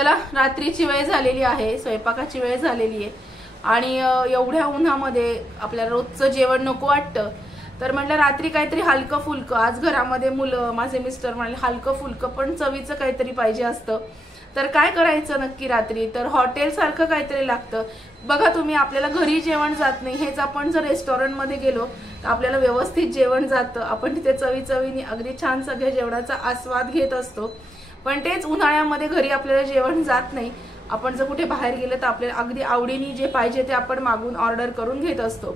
चला रात्रीची वेळ झालेली आहे, स्वयंपाकाची वेळ झालेली आहे आणि एवढ्या उन्हामध्ये आपल्याला रोजचं जेवण नको वाटतं, तर म्हटलं रात्री काहीतरी हलकं फुलकं. आज घरामध्ये मुलं, माझे मिस्टर म्हणाले हलकं फुलकं पण चवीचं काहीतरी पाहिजे असतं. तर काय करायचं नक्की रात्री, तर हॉटेल सारखं काहीतरी लागतं. बघा तुम्ही, आपल्याला घरी जेवण जात नाही, हेच आपण जर रेस्टॉरंटमध्ये गेलो तर आपल्याला व्यवस्थित जेवण जातं. आपण तिथे चवीचवीने अगदी छान सगळ्या जेवणाचा आस्वाद घेत असतो. पण तेच उन्हाळ्यामध्ये घरी आपल्याला जेवण जात नाही. आपण जर कुठे बाहेर गेलं तर आपल्याला अगदी आवडीने जे पाहिजे ते आपण मागून ऑर्डर करून घेत असतो.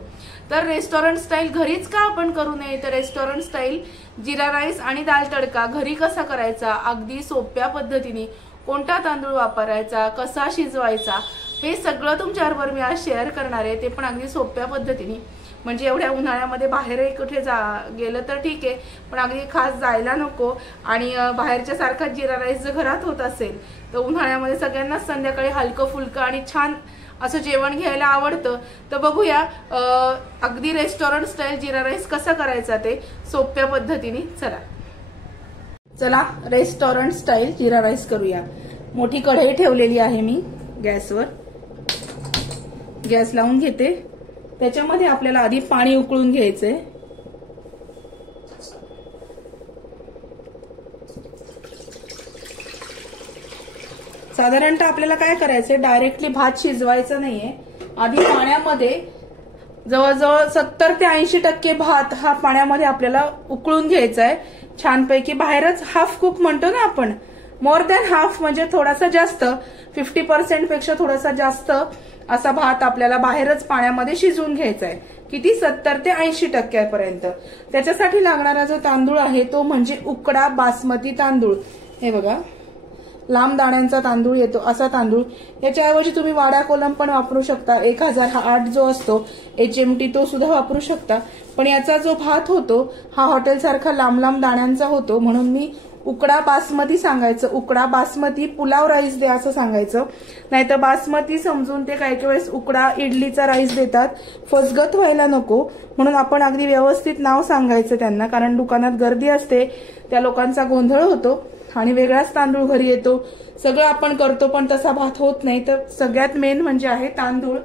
तर रेस्टॉरंट स्टाईल घरीच का आपण करू नये, तर रेस्टॉरंट स्टाईल जिरा राईस आणि दाल तडका घरी कसा करायचा अगदी सोप्या पद्धतीने, कोणता तांदूळ वापरायचा, कसा शिजवायचा, हे सगळं तुमच्याबरोबर मी आज शेअर करणार आहे. ते पण अगदी सोप्या पद्धतीने. म्हणजे एवढ्या उन्हाळ्यामध्ये बाहेरही कुठे गेलं तर ठीक आहे, पण अगदी खास जायला नको. आणि बाहेरच्या सारखा जिरा राईस जर घरात होत असेल तर उन्हाळ्यामध्ये सगळ्यांनाच संध्याकाळी हलकं फुलकं आणि छान असं जेवण घ्यायला आवडतं. तर बघूया अगदी रेस्टॉरंट स्टाईल जिरा राईस कसा करायचा ते सोप्या पद्धतीने. चला रेस्टॉरंट स्टाईल जिरा राईस करूया. मोठी कढई ठेवलेली आहे मी गॅसवर. गॅस लावून घेते. त्याच्यामध्ये आपल्याला आधी पाणी उकळून घ्यायचंय. साधारणतः आपल्याला काय करायचंय, डायरेक्टली भात शिजवायचा नाहीये. आधी पाण्यामध्ये जवळजवळ 70 ते 80% भात हा पाण्यामध्ये आपल्याला उकळून घ्यायचा आहे छानपैकी. बाहेरच हाफ कुक म्हणतो ना आपण, मोर दॅन हाफ म्हणजे थोडासा जास्त, 50% पेक्षा थोडासा जास्त असा भात आपल्याला बाहेरच पाण्यामध्ये शिजवून घ्यायचा आहे. किती? 70 ते 80% त्याच्यासाठी लागणारा जो तांदूळ आहे तो म्हणजे उकडा बासमती तांदूळ. हे बघा, लांब दाण्यांचा तांदूळ येतो असा तांदूळ. याच्याऐवजी तुम्ही वाडा कोलम पण वापरू शकता. 1008 जो असतो HMT तो सुद्धा वापरू शकता. पण याचा जो भात होतो हा हॉटेल सारखा लांब लांब दाण्यांचा होतो, म्हणून मी उकडा बासमती सांगायचं. उकडा बासमती पुलाव राईस द्या असं सांगायचं. नाहीतर बासमती समजून ते काही वेळेस उकडा इडलीचा राईस देतात. फसगत व्हायला नको म्हणून आपण अगदी व्यवस्थित नाव सांगायचं त्यांना, कारण दुकानात गर्दी असते, त्या लोकांचा गोंधळ होतो आणि वेगळाच तांदूळ घरी येतो. सगळं आपण करतो पण तसा भात होत नाही. तर सगळ्यात मेन म्हणजे आहे तांदूळ.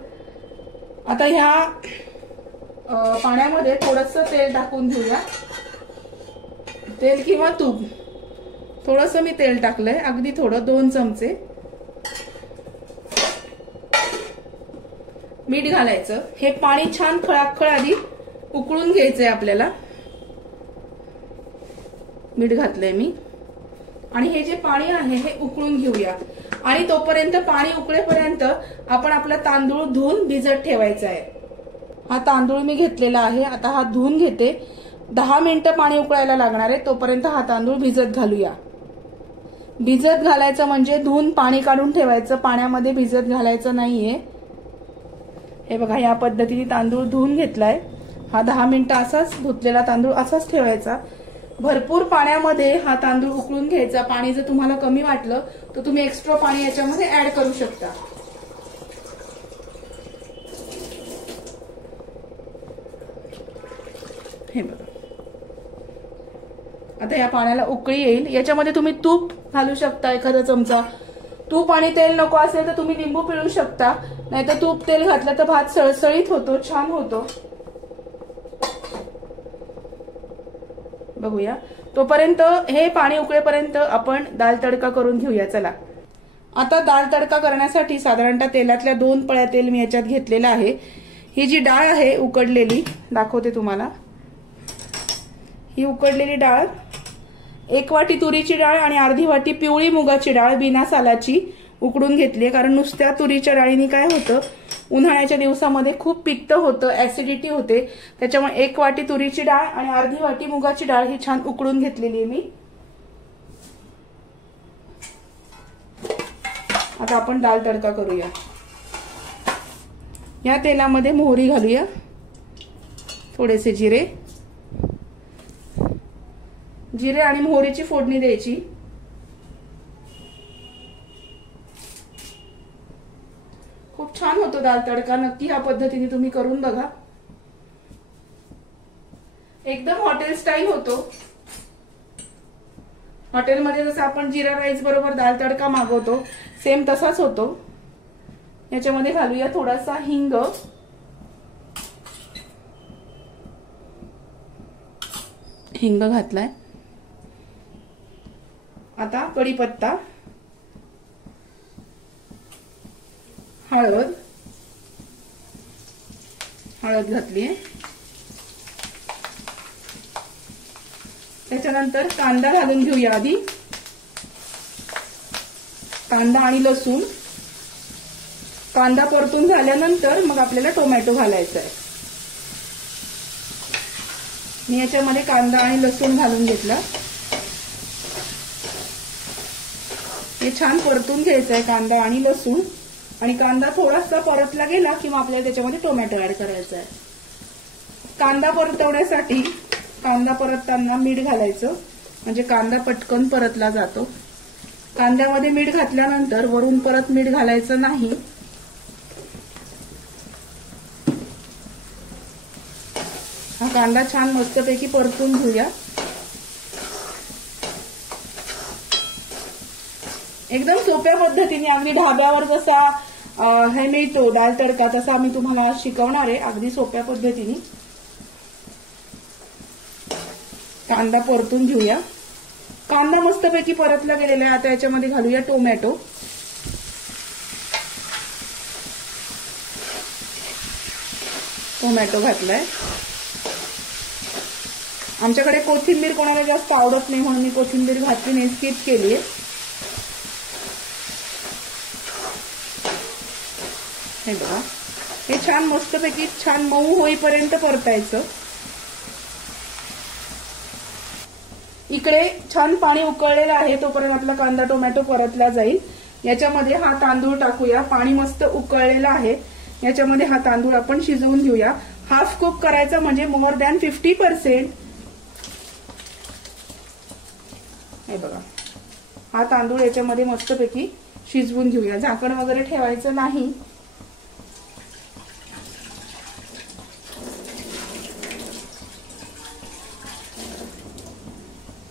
आता ह्या पाण्यामध्ये थोडंसं तेल टाकून घेऊया. तेल किंवा तूप, थोडंसं मी तेल टाकलंय, अगदी थोडं, 2 चमचे. मीठ घालायचं. हे पाणी छान खळाखळ आधी उकळून घ्यायचंय आपल्याला. मीठ घातलंय मी आणि हे जे पाणी आहे हे उकळून घेऊया. आणि तोपर्यंत पाणी उकळेपर्यंत आपण आपला तांदूळ धुवून भिजत ठेवायचा आहे. हा तांदूळ मी घेतलेला आहे. आता हा धुवून घेते. 10 मिनिटं पाणी उकळायला लागणार आहे, तोपर्यंत हा तांदूळ भिजत घालूया. भिजत घालायचं म्हणजे धुवून पाणी काढून ठेवायचं, पाण्यामध्ये भिजत घालायचं नाहीये. हे बघा, या पद्धतीने तांदूळ धुवून घेतलाय. हा 10 मिनिटं असाच धुतलेला तांदूळ असाच ठेवायचा. भरपूर पाण्यामध्ये हा तांदूळ उकळून घ्यायचा. पाणी जर तुम्हाला कमी वाटलं तर तुम्ही एक्स्ट्रा पाणी याच्यामध्ये ऍड करू शकता. हे बघा, आता या पाण्याला उकळी येईल. याच्यामध्ये तुम्ही तूप घालू शकता, एखादा चमचा. तूप आणि तेल नको असेल तर तुम्ही लिंबू पिळू शकता. नाहीतर तूप तेल घातलं तर भात सळसळीत होतो, छान होतो. बघूया. तोपर्यंत हे पाणी उकळेपर्यंत आपण दाल तडका करून घेऊया. चला, आता दाल तडका करण्यासाठी साधारणतः तेलातल्या 2 पळ्या तेल मी याच्यात घेतलेलं आहे. ही जी डाळ आहे उकडलेली, दाखवते तुम्हाला. ही उकडलेली डाळ, 1 वाटी तुरीची डाळ आणि अर्धी वाटी पिवळी मुगाची डाळ बिना सालाची उकडून घेतली. कारण नुसत्या तुरीच्या डाळीने काय होतं, उन्हाळ्याच्या दिवसामध्ये खूप पित्त होतं, ऍसिडिटी होते. त्याच्यामुळे 1 वाटी तुरीची डाळ आणि अर्धी वाटी मुगाची डाळ ही छान उकडून घेतलेली आहे मी. आता आपण दाल तडका करूया. या तेलामध्ये मोहरी घालूया, थोडेसे जिरे. जिरे आणि मोहरीची फोडणी द्यायची. खूप छान होतो दाल तडका. नक्की ह्या पद्धतीने तुम्ही करून बघा. एकदम हॉटेल स्टाईल होतो. हॉटेलमध्ये जसं आपण जिरा राईस बरोबर दाल तडका मागवतो सेम तसाच होतो। याच्यामध्ये घालूया थोडासा हिंग, हिंग घातलाय। आता कढीपत्ता, हळद, हळद घातली आहे। त्याच्यानंतर कांदा घालून घेऊया आधी, कांदा आणि लसूण। कांदा परतून झाल्यानंतर मग आपल्याला टोमॅटो घालायचा आहे। मी याच्यामध्ये कांदा आणि लसूण घालून घेतला। हे छान परतून घ्यायचं आहे कांदा आणि लसूण, आणि कांदा थोडासा परतला गेला की मग आपल्याला त्याच्यामध्ये टोमॅटो ऍड करायचा आहे। कांदा परतवण्यासाठी कांदा परतताना मीठ घालायचं, म्हणजे कांदा पटकन परतला जातो। कांद्यामध्ये मीठ घातल्यानंतर वरून परत मीठ घालायचं नाही। हा कांदा छान मस्तपैकी परतून घेऊया। एकदम सोप्या पद्धतीने अगदी ढाब्यावर जसा हे मिळतो दाल तडका तसा मी तुम्हाला शिकवणार आहे, अगदी सोप्या पद्धतीने। कांदा परतून घेऊया। कांदा मस्तपैकी परतला गेलेला आहे। आता याच्यामध्ये घालूया टोमॅटो। टोमॅटो घातलाय। आमच्याकडे कोथिंबीर कोणाला जास्त आवडत नाही म्हणून मी कोथिंबीर घातली नाही, स्किप केली आहे। हे बघा, हे छान मस्तपैकी छान मऊ होईपर्यंत परतायचं। इकडे छान पाणी उकळलेलं आहे, तोपर्यंत आपला कांदा टोमॅटो परतला जाईल। याच्यामध्ये हा तांदूळ टाकूया। पाणी मस्त उकळलेलं आहे, याच्यामध्ये हा तांदूळ आपण शिजवून घेऊया। हाफ कुक करायचा, म्हणजे मोर दॅन 50%। हे बघा, हा तांदूळ याच्यामध्ये मस्तपैकी शिजवून घेऊया। झाकण वगैरे ठेवायचं नाही।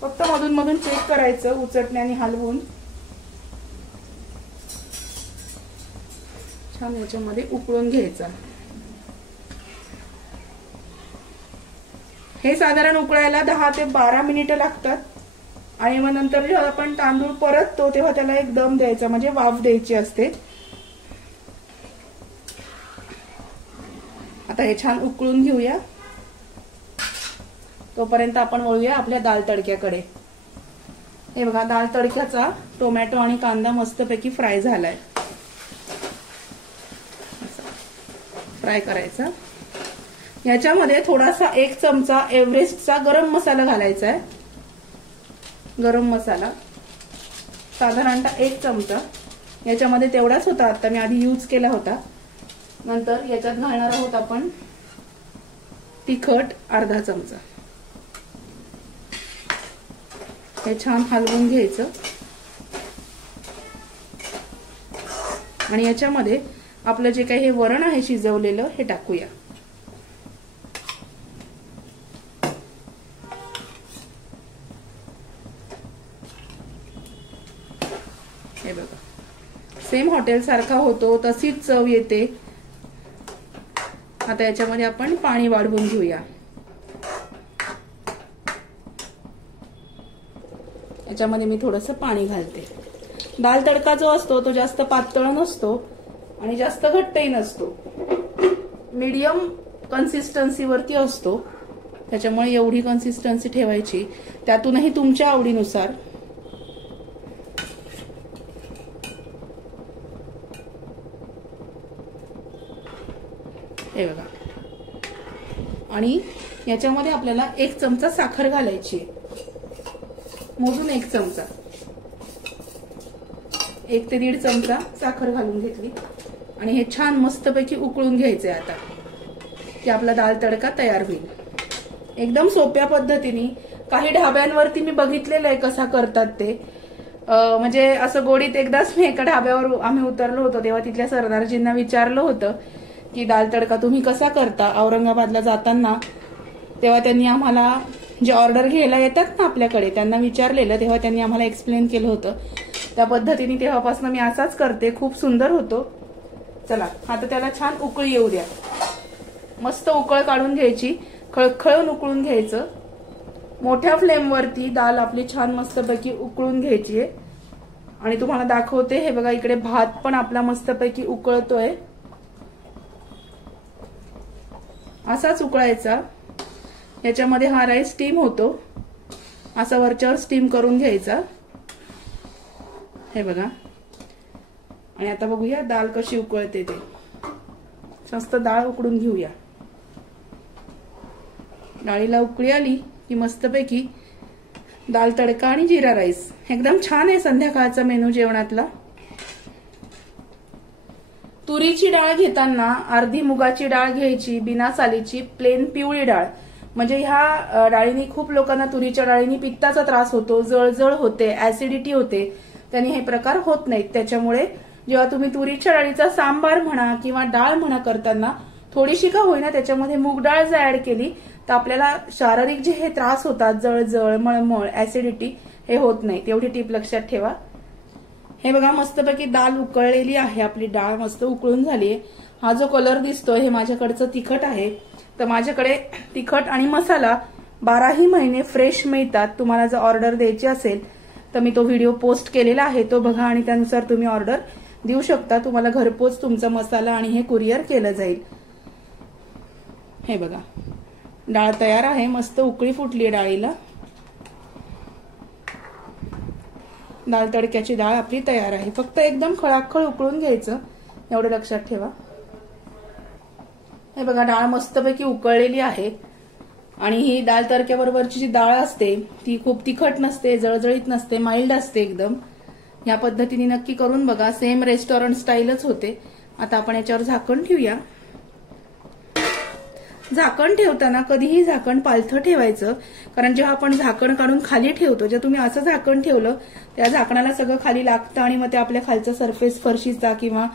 फक्त मधून मधून चेक करायचं, उचटण्याने हलवून। छान याच्यामध्ये उकळून घ्यायचा। हे साधारण उकळायला 10 ते 12 मिनिटं लागतात, आणि मग नंतर जेव्हा आपण तांदूळ परततो तेव्हा त्याला एक दम द्यायचा, म्हणजे वाफ द्यायची असते। आता हे छान उकळून घेऊया। तोपर्यंत आपण वळूया आपल्या दाल तडक्याकडे। हे बघा, दाल तडक्याचा टोमॅटो आणि कांदा मस्तपैकी फ्राय झालाय। फ्राय करायचा। याच्यामध्ये थोडासा 1 चमचा एव्हरेस्टचा गरम मसाला घालायचा आहे। गरम मसाला साधारणतः 1 चमचा। याच्यामध्ये तेवढाच होता, आता मी आधी यूज केला होता। नंतर याच्यात घालणार आहोत आपण तिखट अर्धा चमचा। हे छान हलवून घ्यायचं, आणि याच्यामध्ये आपलं जे काही हे वरण आहे शिजवलेलं हे टाकूया। हे बघा, सेम हॉटेल सारखा होतो, तशीच चव येते। आता याच्यामध्ये आपण पाणी वाढवून घेऊया। याच्यामध्ये मी थोडंसं पाणी घालते। दाल तडका जो असतो तो जास्त पातळ नसतो आणि जास्त घट्टही नसतो, मीडियम कन्सिस्टन्सीवरती असतो। त्याच्यामुळे एवढी कन्सिस्टन्सी ठेवायची, त्यातूनही तुमच्या आवडीनुसार। हे बघा, आणि याच्यामध्ये आपल्याला 1 चमचा साखर घालायची, मोजून 1 चमचा, 1 ते 1.5 चमचा साखर घालून घेतली, आणि हे छान मस्तपैकी उकळून घ्यायचंय आता, की आपला दाल तडका तयार होईल। एकदम सोप्या पद्धतीने। काही ढाब्यांवरती मी बघितलेलं आहे कसा करतात ते, म्हणजे असं गोडीत एकदाच मी एका ढाब्यावर आम्ही उतरलो होतो, तेव्हा तिथल्या सरदारजींना विचारलं होतं की दाल तडका तुम्ही कसा करता औरंगाबादला जाताना, तेव्हा त्यांनी आम्हाला जे ऑर्डर घ्यायला येतात ना आपल्याकडे त्यांना विचारलेलं, तेव्हा त्यांनी आम्हाला एक्सप्लेन केलं होतं. त्या पद्धतीने तेव्हापासून मी असाच करते. खूप सुंदर होतो. चला आता त्याला छान उकळी येऊ द्या. मस्त उकळ काढून घ्यायची, खळखळून उकळून घ्यायचं. मोठ्या फ्लेमवरती दाल आपली छान मस्तपैकी उकळून घ्यायची आहे. आणि तुम्हाला दाखवते, हे बघा इकडे भात पण आपला मस्तपैकी उकळतोय. असाच उकळायचा. याच्यामध्ये हा राईस स्टीम होतो, असा वरच्यावर स्टीम करून घ्यायचा. हे बघा. आणि आता बघूया दाल कशी उकळते ते. मस्त डाळ उकडून घेऊया. डाळीला उकळी आली की मस्तपैकी दाल तडका आणि जिरा राईस एकदम छान आहे संध्याकाळचा मेनू जेवणातला. तुरीची डाळ घेताना अर्धी मुगाची डाळ घ्यायची, बिना सालीची प्लेन पिवळी डाळ. म्हणजे ह्या डाळीनी खूप लोकांना तुरीच्या डाळीनी पित्ताचा त्रास होतो, जळजळ होते, ऍसिडिटी होते. त्यांनी हे प्रकार होत नाहीत. त्याच्यामुळे जेव्हा तुम्ही तुरीच्या डाळीचा सांबार म्हणा किंवा डाळ म्हणा करताना थोडीशी का होईना त्याच्यामध्ये मूग डाळ जर ऍड केली तर आपल्याला शारीरिक जे हे त्रास होतात, जळजळ, मळमळ, ऍसिडिटी, हे होत नाही. तेवढी टीप लक्षात ठेवा. हे बघा मस्तपैकी दाल उकळलेली आहे. आपली डाळ मस्त उकळून झालीये. हा जो कलर दिसतोय हे माझ्याकडचं तिखट आहे. तर माझ्याकडे तिखट आणि मसाला 12ही महिने फ्रेश मिळतात. तुम्हाला जर ऑर्डर द्यायची असेल तर मी तो व्हिडिओ पोस्ट केलेला आहे, तो बघा आणि त्यानुसार तुम्ही ऑर्डर देऊ शकता. तुम्हाला घरपोच तुमचा मसाला आणि हे कुरिअर केलं जाईल. हे बघा डाळ तयार आहे. मस्त उकळी फुटली आहे डाळीला. दाल तडक्याची डाळ आपली तयार आहे. फक्त एकदम खळाखळ उकळून घ्यायचं, एवढं लक्षात ठेवा. हे बघा डाळ मस्तपैकी उकळलेली आहे. आणि ही दाल तडक्याबरोबरची जी डाळ असते ती खूप तिखट नसते, जळजळीत नसते, माइल्ड असते एकदम. या पद्धतीने नक्की करून बघा. सेम रेस्टॉरंट स्टाईलच होते. आता आपण याच्यावर झाकण ठेवूया. झाकण ठेवताना कधीही झाकण पालथं ठेवायचं, कारण जेव्हा आपण झाकण काढून खाली ठेवतो, जर तुम्ही असं झाकण ठेवलं त्या झाकणाला सगळं खाली लागतं आणि मग ते आपल्या खालचा सरफेस फरशीचा किंवा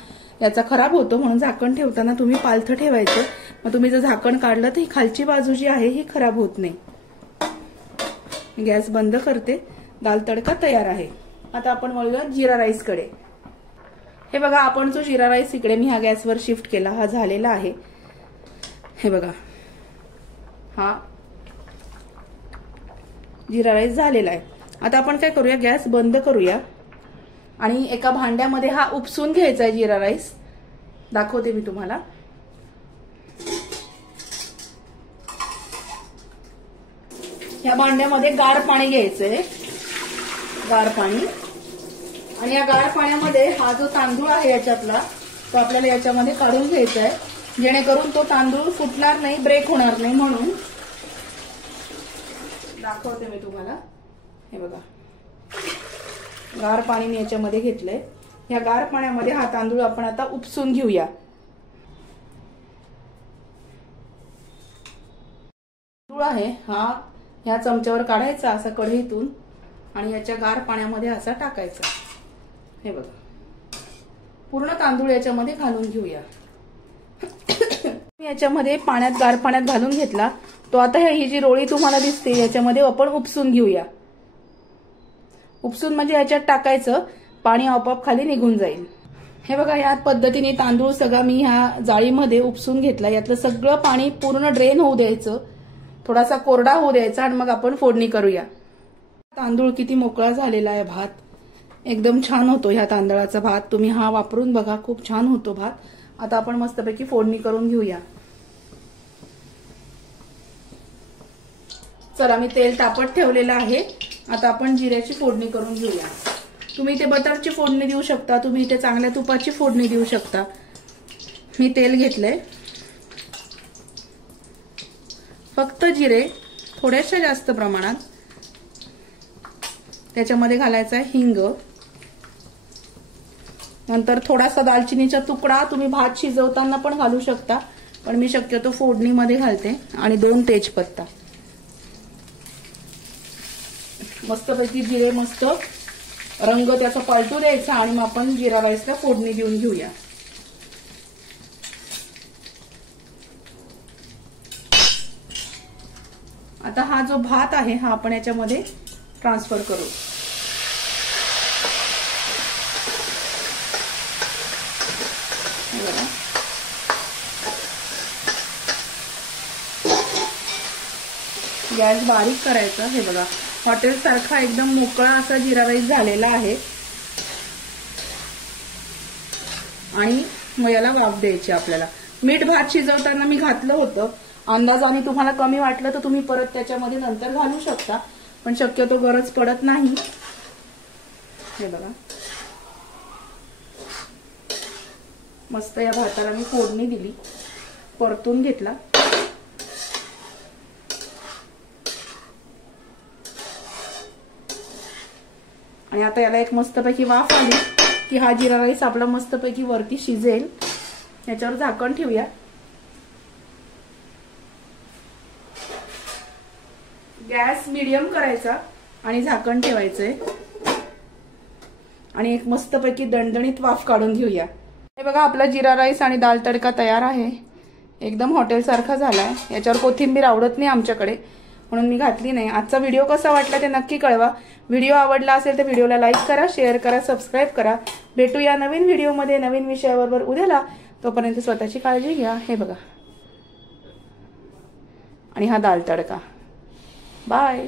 याचा खराब होतो. म्हणून झाकण ठेवताना तुम्ही पालथं ठेवायचं. मग तुम्ही जर झाकण काढलं तर ही खालची बाजू जी आहे ही खराब होत नाही. गॅस बंद करते. दाल तडका तयार आहे. आता आपण वळूया जिरा राईस कडे. हे बघा आपण जो जिरा राईस इकडे मी ह्या गॅसवर शिफ्ट केला, हा झालेला आहे. हे बघा हा जिरा राईस झालेला आहे. आता आपण काय करूया, गॅस बंद करूया आणि एका भांड्यामध्ये हा उपसून घ्यायचा आहे जिरा राईस. दाखवते मी तुम्हाला. या भांड्यामध्ये गार पाणी घ्यायचंय, गार पाणी. आणि या गार पाण्यामध्ये हा जो तांदूळ आहे याच्यातला तो आपल्याला याच्यामध्ये काढून घ्यायचा आहे, जेणेकरून तो तांदूळ फुटणार नाही, ब्रेक होणार नाही. म्हणून दाखवते मी तुम्हाला. हे बघा गार पाणी मी याच्यामध्ये घेतलंय. या गार पाण्यामध्ये हा तांदूळ आपण आता उपसून घेऊया. तांदूळ आहे हा ह्या चमच्यावर काढायचा असा कढईतून आणि याच्या गार पाण्यामध्ये असा टाकायचा. हे बघा पूर्ण तांदूळ याच्यामध्ये घालून घेऊया. मी याच्यामध्ये पाण्यात गार पाण्यात घालून घेतला तो. आता ही जी रोळी तुम्हाला दिसते याच्यामध्ये आपण उपसून घेऊया. उपसून म्हणजे याच्यात टाकायचं, पाणी आपोआप खाली निघून जाईल. हे बघा या पद्धतीने तांदूळ सगळा मी ह्या जाळीमध्ये उपसून घेतला. यातलं सगळं पाणी पूर्ण ड्रेन होऊ द्यायचं, थोडासा कोरडा होऊ द्यायचा आणि मग आपण फोडणी करूया. तांदूळ किती मोकळा झालेला आहे. भात एकदम छान होतो ह्या तांदळाचा भात. तुम्ही हा वापरून बघा, खूप छान होतो भात. आता आपण मस्तपैकी फोडणी करून घेऊया. चला मी तेल तापत ठेवलेलं आहे. आता आपण जिऱ्याची फोडणी करून घेऊया. तुम्ही इथे बटरची फोडणी देऊ शकता, तुम्ही इथे चांगल्या तुपाची फोडणी देऊ शकता. मी तेल घेतलंय. फक्त जिरे थोड्याशा जास्त प्रमाणात. त्याच्यामध्ये घालायचा आहे हिंग. नंतर थोडासा दालचिनीचा तुकडा. तुम्ही भात शिजवताना पण घालू शकता, पण मी शक्यतो फोडणीमध्ये घालते. आणि 2 तेजपत्ता. मस्तपैकी जिरे मस्त रंग त्याचा पलटू द्यायचा आणि मग आपण जिरा राईसला फोडणी देऊन घेऊया. आता हा जो भात आहे हा आपण याच्यामध्ये ट्रान्सफर करू. गॅस बारीक करायचा. हे बघा हॉटेल सारखा एकदम मोकळा असा जिरा राईस झालेला आहे. आणि मग याला वाफ द्यायची आपल्याला. मीठ भात शिजवताना मी घातलं होतं. अंदाजाने तुम्हाला कमी वाटलं तर तुम्ही परत त्याच्यामध्ये नंतर घालू शकता, पण शक्यतो गरज पडत नाही. हे बघा मस्त या भाताला मी फोडणी दिली, परतून घेतला. आणि आता याला एक मस्तपैकी वाफ आली की हा जिरा राईस आपला मस्तपैकी वरती शिजेल. याच्यावर झाकण ठेवूया. गॅस मीडियम करायचा आणि झाकण ठेवायचंय आणि एक मस्तपैकी दणदणीत वाफ काढून घेऊया. हे बघा आपला जिरा राईस आणि दाल तडका तयार आहे. एकदम हॉटेल सारखा झालाय. याच्यावर कोथिंबीर आवडत नाही आमच्याकडे म्हणून मी घातली नाही. आजचा व्हिडिओ कसा वाटला ते नक्की कळवा. व्हिडिओ आवडला असेल तर व्हिडिओला लाईक करा, शेअर करा, सबस्क्राईब करा. भेटूया नवीन व्हिडिओमध्ये नवीन विषयाबरोबर उद्याला. तोपर्यंत स्वतःची काळजी घ्या. हे बघा आणि हा दाल तडका. बाय.